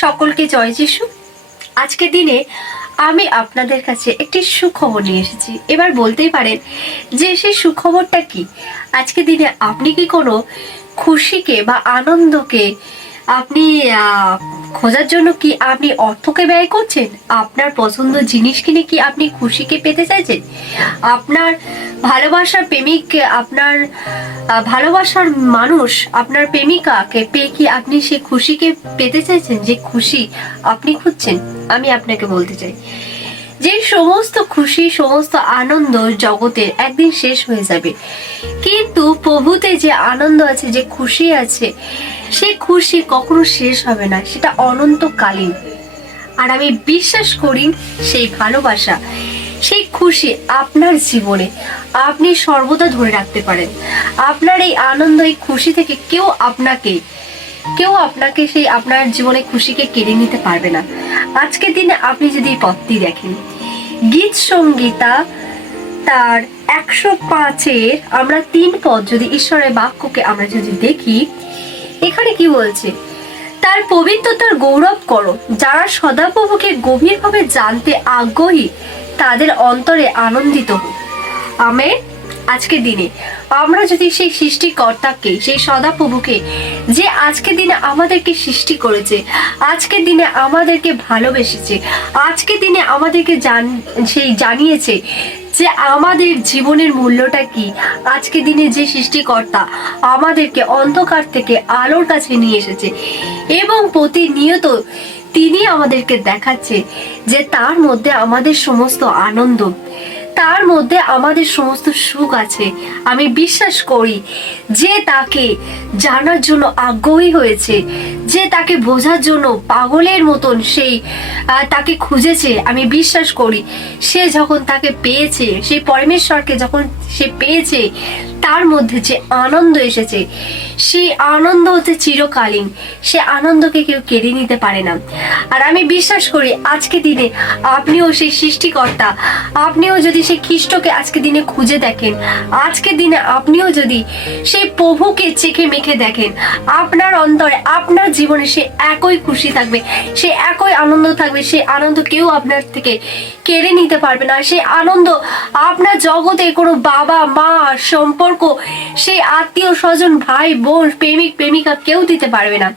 সকলকে জয় যিশু। আজকের দিনে আমি আপনাদের কাছে একটি সুখবর নিয়ে এসেছি। এবার বলতেই পারেন যে সেই সুখবরটা কি? আজকে দিনে আপনি কি কোনো খুশিকে বা আনন্দকে আপনি খোঁজার জন্য কি আপনি অর্থকে ব্যয় করছেন? আপনার পছন্দ জিনিস কিনে কি আপনি খুশিকে পেতে চাইছেন? আপনার ভালোবাসার প্রেমিক, আপনার ভালোবাসার মানুষ, আপনার প্রেমিকাকে পেয়ে কি আপনি সে খুশিকে পেতে চাইছেন? যে খুশি আপনি খুঁজছেন? আমি আপনাকে বলতে চাই। যে সমস্ত খুশি, সমস্ত আনন্দ জগতের একদিন শেষ হয়ে যাবে। কিন্তু প্রভুতে যে আনন্দ আছে, যে খুশি আছে সে খুশি কখনো শেষ হবে না, সেটা অনন্তকালীন। আর আমি বিশ্বাস করি সেই ভালোবাসা, সেই খুশি আপনার জীবনে আপনি সর্বদা ধরে রাখতে পারেন। আপনার এই আনন্দ, এই খুশি থেকে কেউ আপনাকে কেউ আপনাকে সেই আপনার জীবনে খুশিকে কেড়ে নিতে পারবে না। আজকের দিনে আপনি যদি এই পথটি দেখেন গীত সঙ্গীতা তার একশো পাঁচের আমরা তিন পদ যদি ঈশ্বরের বাক্যকে আমরা যদি দেখি, এখানে কি বলছে? তার পবিত্রতার গৌরব করো, যারা সদাপ্রভুকে গভীরভাবে জানতে আগ্রহী, তাদের অন্তরে আনন্দিত হোক আমে আজকের দিনে। আমরা যদি সেই সৃষ্টিকর্তাকে, সেই সদাপ্রভুকে, যে আজকের দিনে আমাদেরকে সৃষ্টি করেছে, আজকের দিনে আমাদেরকে ভালোবেসেছে, আজকের দিনে আমাদেরকে জান, সেই জানিয়েছে যে আমাদের জীবনের মূল্যটা কি আজকে দিনে যে সৃষ্টিকর্তা আমাদেরকে অন্ধকার থেকে আলোর কাছে নিয়ে এসেছে এবং প্রতিনিয়ত তিনি আমাদেরকে দেখাচ্ছে যে তার মধ্যে আমাদের সমস্ত আনন্দ তার মধ্যে আমাদের সমস্ত সুখ আছে। আমি বিশ্বাস করি যে তাকে জানার জন্য আগ্রহী হয়েছে, যে তাকে বোঝার জন্য পাগলের মতন সেই তাকে খুঁজেছে। আমি বিশ্বাস করি সে যখন তাকে পেয়েছে, সেই পরমেশ্বরকে যখন সে পেয়েছে তার মধ্যে যে আনন্দ এসেছে, সেই আনন্দ হচ্ছে চিরকালীন। সে আনন্দকে কেউ কেড়ে নিতে পারে না। আর আমি বিশ্বাস করি, আজকে দিনে আপনিও সেই সৃষ্টিকর্তা, আপনিও যদি সেই খ্রিস্টকে আজকে দিনে খুঁজে দেখেন, আজকে দিনে আপনিও যদি সেই প্রভুকে চেখে মেখে দেখেন, আপনার অন্তরে, আপনার জীবনে সে একই খুশি থাকবে, সে একই আনন্দ থাকবে সেই আনন্দ কেউ আপনার থেকে কেড়ে নিতে পারবে না। সেই আনন্দ আপনার জগতে কোনো বাবা, মা, সম্পর্ক সেই আত্মীয় স্বজন, ভাই, বোন, প্রেমিক, প্রেমিকা কেউ দিতে পারবে না।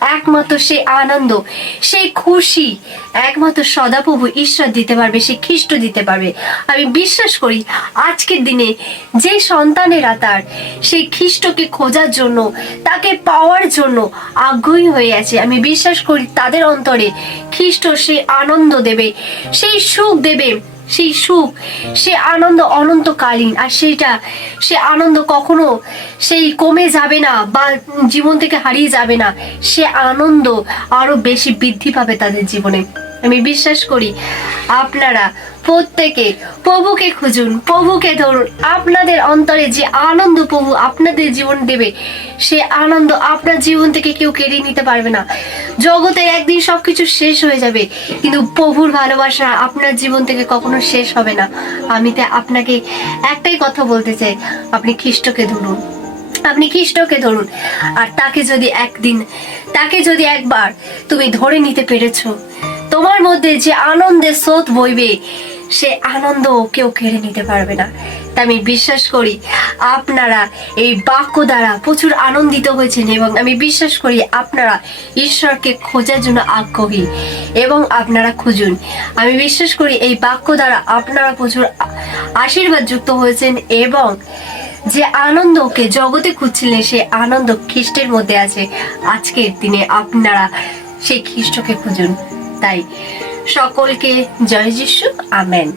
একমাত্র সেই আনন্দ, সেই খুশি, একমাত্র সদাপ্রভু ঈশ্বর দিতে পারবে, সে খ্রিস্ট দিতে পারবে। আমি বিশ্বাস করি, আজকের দিনে যে সন্তানেরা তার, সেই খ্রিস্টকে খোঁজার জন্য, তাকে পাওয়ার জন্য আগ্রহী হয়ে আছে। আমি বিশ্বাস করি, তাদের অন্তরে খ্রিস্ট সেই আনন্দ দেবে, সেই সুখ দেবে। সেই সুখ, সে আনন্দ অনন্তকালীন। আর সেইটা, সে আনন্দ কখনো সেই কমে যাবে না বা জীবন থেকে হারিয়ে যাবে না। সে আনন্দ আরও বেশি বৃদ্ধি পাবে তাদের জীবনে। আমি বিশ্বাস করি আপনারা প্রত্যেকে প্রভুকে খুঁজুন, প্রভুকে ধরুন। আপনাদের অন্তরে যে আনন্দ প্রভু আপনাদের জীবন দেবে, সে আনন্দ আপনার জীবন থেকে কেউ কেড়ে নিতে পারবে না। জগতে একদিন সবকিছু শেষ হয়ে যাবে, কিন্তু প্রভুর ভালোবাসা আপনার জীবন থেকে কখনো শেষ হবে না। আমি তাই আপনাকে একটাই কথা বলতে চাই, আপনি খ্রিস্টকে ধরুন। আপনি খ্রিস্টকে ধরুন, আর তাকে যদি একদিন, তাকে যদি একবার তুমি ধরে নিতে পেরেছ তোমার মধ্যে যে আনন্দের স্রোত বইবে, সে আনন্দ কেউ কেড়ে নিতে পারবে না। তাই আমি বিশ্বাস করি, আপনারা এই বাক্য দ্বারা প্রচুর আনন্দিত হয়েছেন এবং আমি বিশ্বাস করি আপনারা ঈশ্বরকে খোঁজার জন্য আগ্রহী এবং আপনারা খুঁজুন। আমি বিশ্বাস করি এই বাক্য দ্বারা আপনারা প্রচুর আশীর্বাদ যুক্ত হয়েছেন এবং যে আনন্দকে জগতে খুঁজছিলেন সেই আনন্দ খ্রিস্টের মধ্যে আছে। আজকের দিনে আপনারা সেই খ্রিস্টকে খুঁজুন। তাই সকলকে জয় যিশু আমেন।